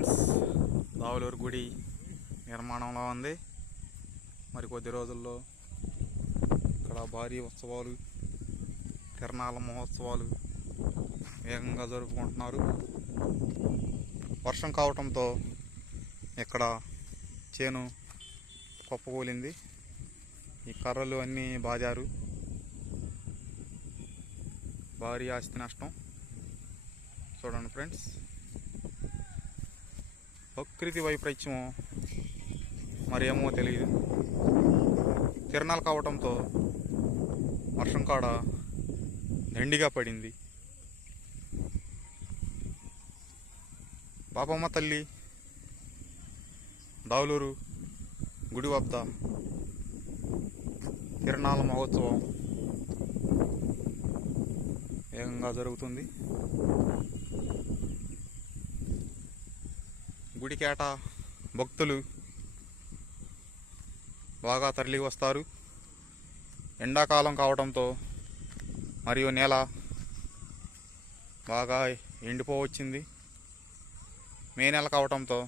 Friends, Davuluru గుడి నిర్మాణంలో ఉంది. మరి కొద్ది రోజుల్లో ఇక్కడ భారీ ఉత్సవాలు, తిరణాల మహోత్సవాలు వేగంగా జరుపుకుంటున్నారు. వర్షం కావటంతో ఇక్కడ చేను కుప్పకూలింది. ఈ కర్రలు అన్నీ బాదారు. భారీ ఆస్తి నష్టం. చూడండి ఫ్రెండ్స్, ప్రకృతి వైపరీత్యం మరి ఏమో తెలియదు. తిరణాలు కావటంతో వర్షం కాడ దండిగా పడింది. పాపమ్మ తల్లి దావులూరు గుడి వద్ద తిరణాల మహోత్సవం వేగంగా జరుగుతుంది. గుడికేట భక్తులు బాగా తరలి వస్తారు. ఎండాకాలం కావడంతో మరియు నేల బాగా ఎండిపోవచ్చింది. మే నెల కావడంతో